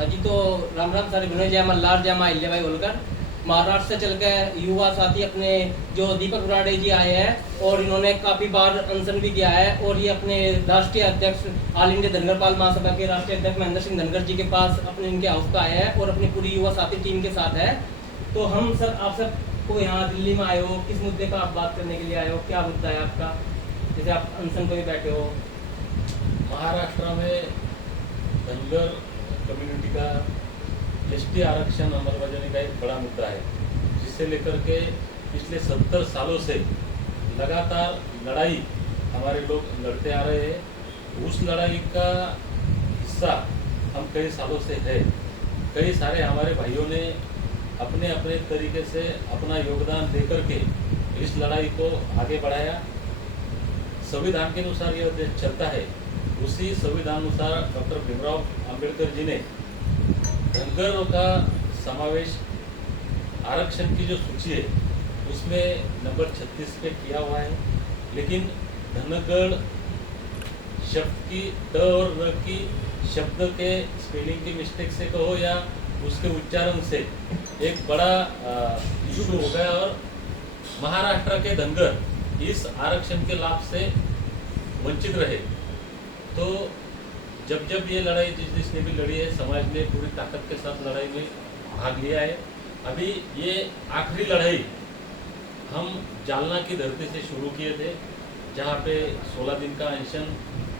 हाँ जी, तो राम राम सारे गुने जय मल्हार जय मां अहिल्याबाई होलकर। महाराष्ट्र से चल के युवा साथी अपने जो दीपक बुराड़े जी आए हैं और इन्होंने काफी बार अनशन भी किया है और ये अपने राष्ट्रीय अध्यक्ष ऑल इंडिया धनगरपाल महासभा के राष्ट्रीय अध्यक्ष महेंद्र सिंह धनगर जी के पास अपने इनके हाउस पे आए हैं और अपनी पूरी युवा साथी टीम के साथ है। तो हम सर आप सबको यहाँ दिल्ली में आए हो, किस मुद्दे पर आप बात करने के लिए आए हो, क्या मुद्दा है आपका, जैसे आप अनशन पे भी बैठे हो? महाराष्ट्र में धनगर कम्युनिटी का एसटी आरक्षण अंमलबजाने का एक बड़ा मुद्दा है, जिससे लेकर के पिछले 70 सालों से लगातार लड़ाई हमारे लोग लड़ते आ रहे हैं। उस लड़ाई का हिस्सा हम कई सालों से है। कई सारे हमारे भाइयों ने अपने अपने तरीके से अपना योगदान देकर के इस लड़ाई को आगे बढ़ाया। संविधान के अनुसार यह देश चलता है, उसी संविधान अनुसार डॉक्टर भीमराव अंबेडकर जी ने धनगरों का समावेश आरक्षण की जो सूची है उसमें नंबर 36 पे किया हुआ है। लेकिन धनगढ़ शब्द की ड और न की शब्द के स्पेलिंग की मिस्टेक से कहो या उसके उच्चारण से एक बड़ा इशू हो गया और महाराष्ट्र के धनगर इस आरक्षण के लाभ से वंचित रहे। तो जब ये लड़ाई जिसने भी लड़ी है, समाज ने पूरी ताकत के साथ लड़ाई में भाग लिया है। अभी ये आखिरी लड़ाई हम जालना की धरती से शुरू किए थे, जहाँ पे 16 दिन का अनशन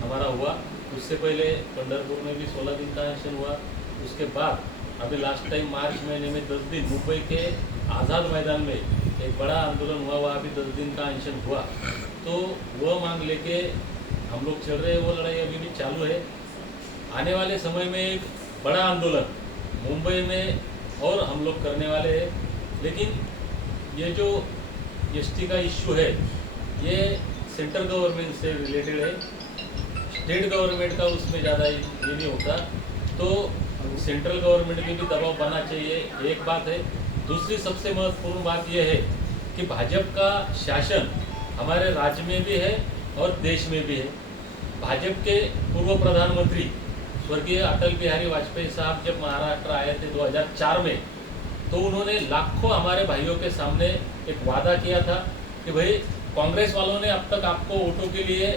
हमारा हुआ। उससे पहले पंढरपुर में भी 16 दिन का अनशन हुआ। उसके बाद अभी लास्ट टाइम मार्च महीने में 10 दिन मुंबई के आज़ाद मैदान में एक बड़ा आंदोलन हुआ, वहाँ भी 10 दिन का अनशन हुआ। तो वह मांग लेके हम लोग चल रहे हैं, वो लड़ाई अभी भी चालू है। आने वाले समय में एक बड़ा आंदोलन मुंबई में और हम लोग करने वाले हैं। लेकिन ये जो एसटी का इश्यू है, ये सेंट्रल गवर्नमेंट से रिलेटेड है, स्टेट गवर्नमेंट का उसमें ज़्यादा ये नहीं होता। तो सेंट्रल गवर्नमेंट में भी दबाव बना चाहिए, एक बात है। दूसरी सबसे महत्वपूर्ण बात यह है कि भाजपा का शासन हमारे राज्य में भी है और देश में भी है। भाजपा के पूर्व प्रधानमंत्री स्वर्गीय अटल बिहारी वाजपेयी साहब जब महाराष्ट्र आए थे 2004 में, तो उन्होंने लाखों हमारे भाइयों के सामने एक वादा किया था कि भाई कांग्रेस वालों ने अब तक आपको वोटों के लिए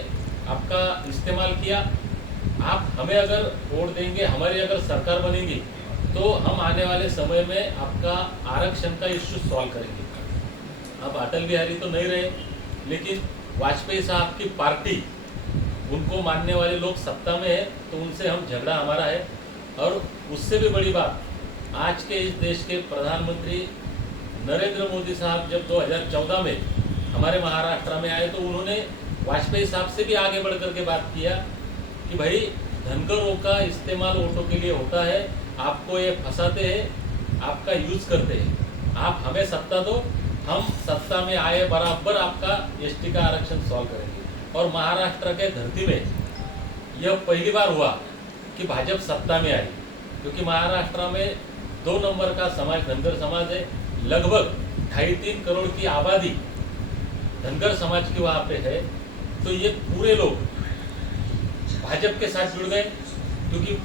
आपका इस्तेमाल किया, आप हमें अगर वोट देंगे, हमारी अगर सरकार बनेगी तो हम आने वाले समय में आपका आरक्षण का इश्यू सॉल्व करेंगे। अब अटल बिहारी तो नहीं रहे, लेकिन वाजपेयी साहब की पार्टी, उनको मानने वाले लोग सत्ता में है, तो उनसे हम झगड़ा हमारा है। और उससे भी बड़ी बात, आज के इस देश के प्रधानमंत्री नरेंद्र मोदी साहब जब 2014 में हमारे महाराष्ट्र में आए, तो उन्होंने वाजपेयी साहब से भी आगे बढ़ करके बात किया कि भाई धनगरों का इस्तेमाल वोटों के लिए होता है, आपको ये फंसाते हैं, आपका यूज करते हैं, आप हमें सत्ता दो, हम सत्ता में आए बराबर आपका एसटी का आरक्षण सॉल्व करेंगे। और महाराष्ट्र के धरती में यह पहली बार हुआ कि भाजपा सत्ता में आई, क्योंकि महाराष्ट्र में 2 नंबर का समाज धनगर समाज है। लगभग 2.5-3 करोड़ की आबादी धनगर समाज की वहाँ पे है। तो ये पूरे लोग भाजपा के साथ जुड़ गए, क्योंकि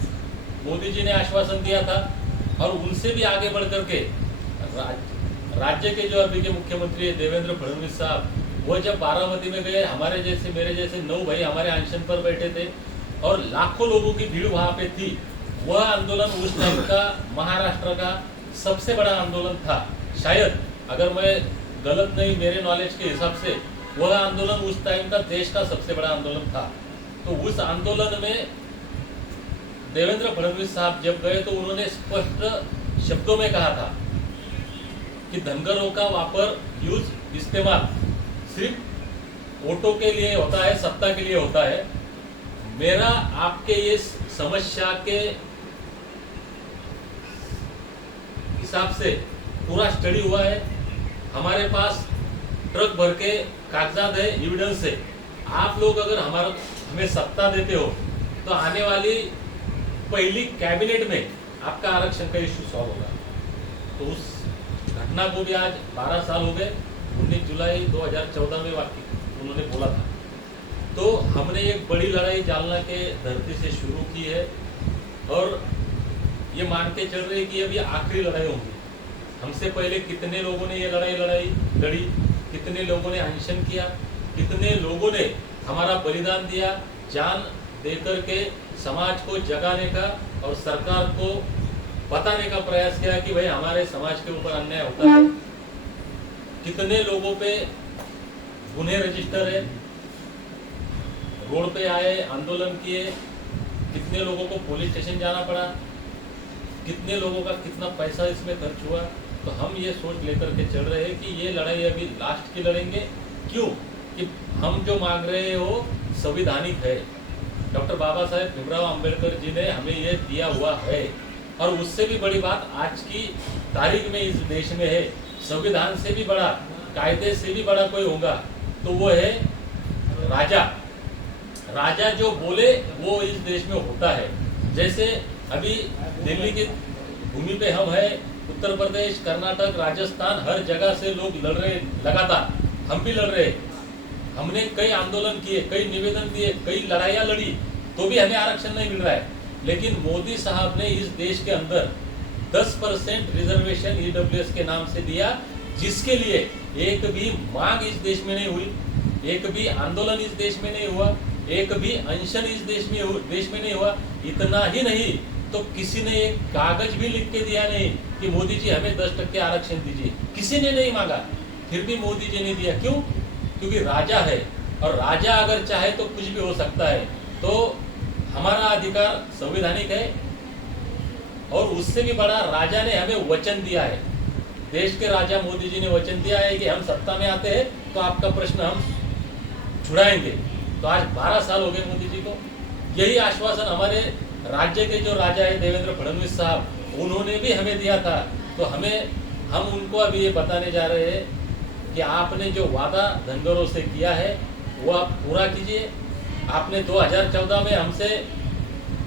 मोदी जी ने आश्वासन दिया था। और उनसे भी आगे बढ़ करके राज्य के जो अभी के मुख्यमंत्री है देवेंद्र फडणवीस साहब, वो जब बारामती में गए, हमारे जैसे मेरे जैसे 9 भाई हमारे अनशन पर बैठे थे और लाखों लोगों की भीड़ वहाँ पे थी। वह आंदोलन उस टाइम का महाराष्ट्र का सबसे बड़ा आंदोलन था। शायद अगर मैं गलत नहीं, मेरे नॉलेज के हिसाब से वह आंदोलन उस टाइम का देश का सबसे बड़ा आंदोलन था। तो उस आंदोलन में देवेंद्र फडणवीस साहब जब गए तो उन्होंने स्पष्ट शब्दों में कहा था कि धनगरों का वापर, यूज, इस्तेमाल सिर्फ वोटों के लिए होता है, सत्ता के लिए होता है। मेरा आपके इस समस्या के हिसाब से पूरा स्टडी हुआ है, हमारे पास ट्रक भर के कागजात है, एविडेंस है। आप लोग अगर हमें सत्ता देते हो तो आने वाली पहली कैबिनेट में आपका आरक्षण का इश्यू सॉल्व होगा। तो उस घटना को भी आज 12 साल हो गए। 19 जुलाई 2014 में वाक्य उन्होंने बोला था। तो हमने एक बड़ी लड़ाई जालना के धरती से शुरू की है और ये मान के चल रहे कि अभी आखिरी लड़ाई होगी। हमसे पहले कितने लोगों ने ये लड़ाई लड़ी, कितने लोगों ने अनशन किया, कितने लोगों ने हमारा बलिदान दिया, जान देकर के समाज को जगाने का और सरकार को बताने का प्रयास किया कि भाई हमारे समाज के ऊपर अन्याय होता है। कितने लोगों पे गुन्हे रजिस्टर है, रोड पे आए, आंदोलन किए, कितने लोगों को पुलिस स्टेशन जाना पड़ा, कितने लोगों का कितना पैसा इसमें खर्च हुआ। तो हम ये सोच लेकर के चल रहे हैं कि ये लड़ाई अभी लास्ट की लड़ेंगे। क्यों? कि हम जो मांग रहे हो संविधानिक है, डॉक्टर बाबा साहेब भीमराव अंबेडकर जी ने हमें ये दिया हुआ है। और उससे भी बड़ी बात आज की तारीख में इस देश में है, संविधान से भी बड़ा, कायदे से भी बड़ा कोई होगा तो वो है राजा। राजा जो बोले वो इस देश में होता है। जैसे अभी दिल्ली की भूमि पे हम है, उत्तर प्रदेश, कर्नाटक, राजस्थान, हर जगह से लोग लड़ रहे लगातार, हम भी लड़ रहे। हमने कई आंदोलन किए, कई निवेदन दिए, कई लड़ाइयां लड़ी, तो भी हमें आरक्षण नहीं मिल रहा है। लेकिन मोदी साहब ने इस देश के अंदर 10% रिजर्वेशन ईडब्ल्यूएस के नाम से दिया, जिसके लिए एक भी मांग इस देश में नहीं हुई, एक भी आंदोलन इस देश में नहीं हुआ, एक भी अनशन इस देश में नहीं हुआ। इतना ही नहीं तो किसी ने एक कागज भी लिख के दिया नहीं कि मोदी जी हमें 10% आरक्षण दीजिए, किसी ने नहीं मांगा। फिर भी मोदी जी ने दिया। क्यों? क्योंकि राजा है, और राजा अगर चाहे तो कुछ भी हो सकता है। तो हमारा अधिकार संवैधानिक है, और उससे भी बड़ा राजा ने हमें वचन दिया है। देश के राजा मोदी जी ने वचन दिया है कि हम सत्ता में आते हैं तो आपका प्रश्न हम छुड़ाएंगे। तो आज 12 साल हो गए मोदी जी को। यही आश्वासन हमारे राज्य के जो राजा है देवेंद्र फडणवीस साहब, उन्होंने भी हमें दिया था। तो हम उनको अभी ये बताने जा रहे हैं कि आपने जो वादा धनगरों से किया है वो आप पूरा कीजिए। आपने 2014 में हमसे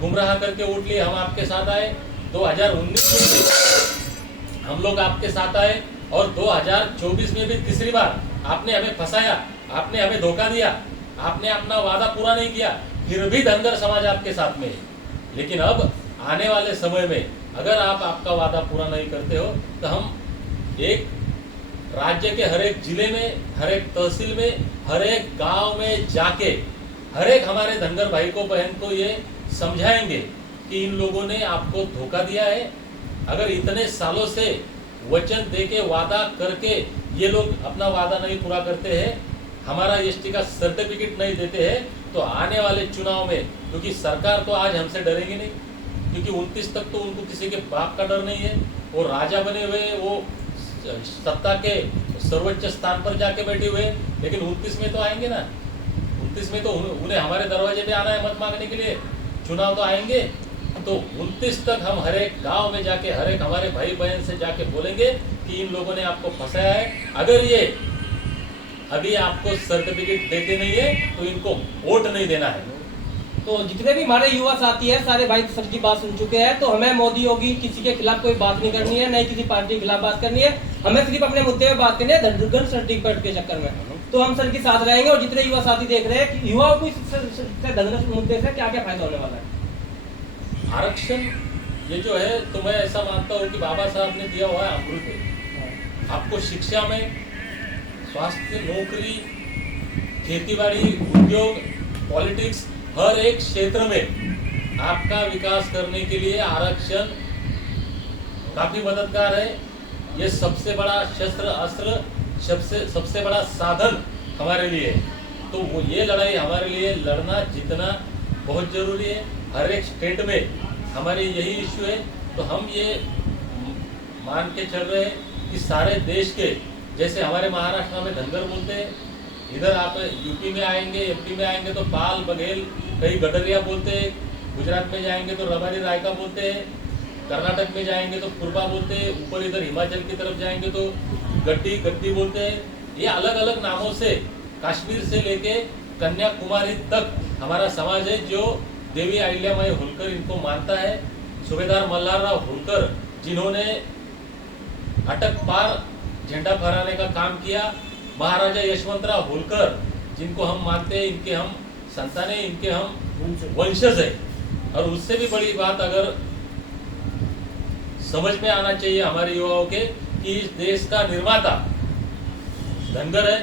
गुमराह करके वोट लिए, हम आपके साथ आए। 2019 में भी हम लोग आपके साथ आए, और 2024 में भी तीसरी बार आपने हमें फंसाया, आपने हमें धोखा दिया, आपने अपना वादा पूरा नहीं किया। फिर भी धनगर समाज आपके साथ में है। लेकिन अब आने वाले समय में अगर आप आपका वादा पूरा नहीं करते हो तो हम एक राज्य के हर एक जिले में, हर एक तहसील में, हर एक गांव में जाके हर एक हमारे धनगर भाई को, बहन को ये समझाएंगे कि इन लोगों ने आपको धोखा दिया है। अगर इतने सालों से वचन देके वादा करके ये लोग अपना वादा नहीं पूरा करते हैं, हमारा एसटी का सर्टिफिकेट नहीं देते हैं, तो आने वाले चुनाव में, क्योंकि सरकार तो आज हमसे डरेगी नहीं, क्योंकि 29 तक तो उनको किसी के बाप का डर नहीं है। वो राजा बने हुए, वो सत्ता के सर्वोच्च स्थान पर जाके बैठे हुए। लेकिन 29 में तो आएंगे ना, 29 में तो उन्हें हमारे दरवाजे पे आना है मत मांगने के लिए, चुनाव तो आएंगे। तो 29 तक हम हर एक गांव में जाके, हर एक हमारे भाई बहन से जाके बोलेंगे कि इन लोगों ने आपको फंसाया है। अगर ये अभी आपको सर्टिफिकेट देते नहीं है तो इनको वोट नहीं देना है। तो जितने भी हमारे युवा साथी हैं, सारे भाई सबकी बात सुन चुके हैं। तो हमें मोदी योगी किसी के खिलाफ कोई बात नहीं करनी है, नहीं किसी पार्टी के खिलाफ बात करनी है। हमें सिर्फ अपने मुद्दे पे बात करनी है, धनगर सर्टिफिकेट के चक्कर में। तो हम सर के साथ रहेंगे। और जितने युवा साथी देख रहे हैं कि युवाओं को इस धनगर मुद्दे से क्या क्या फायदा होने वाला है। आरक्षण ये जो है, तो मैं ऐसा मानता हूँ कि बाबा साहब ने दिया हुआ है अमृत है। आपको शिक्षा में, स्वास्थ्य, नौकरी, खेतीबाड़ी, उद्योग, पॉलिटिक्स, हर एक क्षेत्र में आपका विकास करने के लिए आरक्षण काफी मददगार है। ये सबसे बड़ा शस्त्र अस्त्र, सबसे बड़ा साधन हमारे लिए है। तो वो ये लड़ाई हमारे लिए लड़ना जीतना बहुत जरूरी है। हर एक स्टेट में हमारे यही इश्यू है। तो हम ये मान के चल रहे हैं कि सारे देश के, जैसे हमारे महाराष्ट्र में धनगर बोलते हैं, इधर आप यूपी में आएंगे, एमपी में आएंगे तो पाल, बघेल, कई गडरिया बोलते हैं। गुजरात में जाएंगे तो रबारी रायका बोलते हैं। कर्नाटक में जाएंगे तो कुर्बा बोलते हैं। ऊपर इधर हिमाचल की तरफ जाएंगे तो गद्दी बोलते हैं। ये अलग अलग नामों से कश्मीर से लेके कन्याकुमारी तक हमारा समाज है, जो देवी अहिल्याबाई होलकर इनको मानता है। सूबेदार मल्हारराव होलकर जिन्होंने अटक पार झंडा फहराने का काम किया, महाराजा यशवंतराव होलकर जिनको हम मानते हैं, इनके हम संतान हैं, इनके हम वंशज है। और उससे भी बड़ी बात, अगर समझ में आना चाहिए हमारे युवाओं के कि इस देश का निर्माता धनगर है,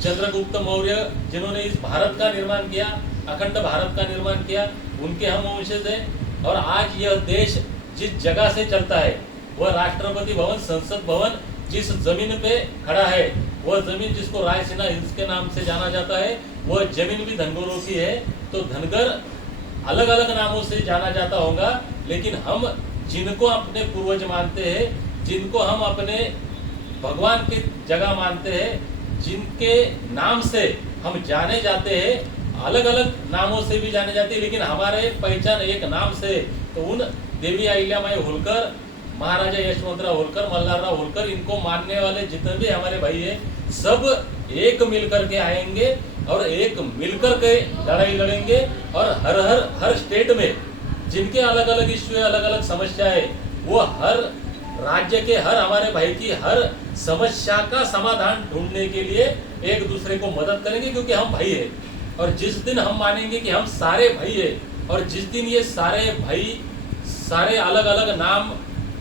चंद्रगुप्त मौर्य जिन्होंने इस भारत का निर्माण किया, अखंड भारत का निर्माण किया, उनके हम वंशज हैं। और आज यह देश जिस जगह से चलता है, वह राष्ट्रपति भवन, संसद भवन जिस जमीन पे खड़ा है, वह जमीन जिसको रायसीना हिल्स के नाम से जाना जाता है, वह जमीन भी धनगरों की है। तो धनगर अलग अलग नामों से जाना जाता होगा, लेकिन हम जिनको अपने पूर्वज मानते हैं, जिनको हम अपने भगवान की जगह मानते हैं, जिनके नाम से हम जाने जाते हैं, अलग अलग नामों से भी जाने जाते हैं, लेकिन हमारे पहचान एक नाम से। तो उन देवी अहिल्याबाई होलकर, महाराजा यशवंतराव होलकर, मल्हारराव होलकर, इनको मानने वाले जितने भी हमारे भाई हैं, सब एक मिलकर के आएंगे और एक मिलकर के लड़ाई लड़ेंगे। और हर स्टेट में जिनके अलग अलग इश्यू है, अलग अलग समस्या है, वो हर राज्य के हर हमारे भाई की हर समस्या का समाधान ढूंढने के लिए एक दूसरे को मदद करेंगे, क्योंकि हम भाई है। और जिस दिन हम मानेंगे कि हम सारे भाई है, और जिस दिन ये सारे भाई सारे अलग अलग नाम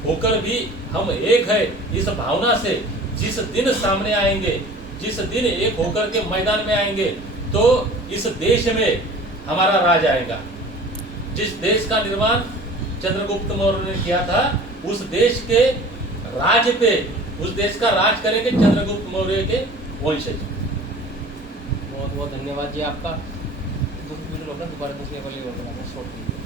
होकर भी हम एक है, इस भावना से जिस दिन सामने आएंगे, जिस दिन एक होकर के मैदान में आएंगे, तो इस देश में हमारा राज आएगा। जिस देश का निर्माण चंद्रगुप्त मौर्य ने किया था, उस देश के राज पे, उस देश का राज करेंगे चंद्रगुप्त मौर्य के वंशज। बहुत बहुत धन्यवाद जी आपका। दोबारा दूसरे वाले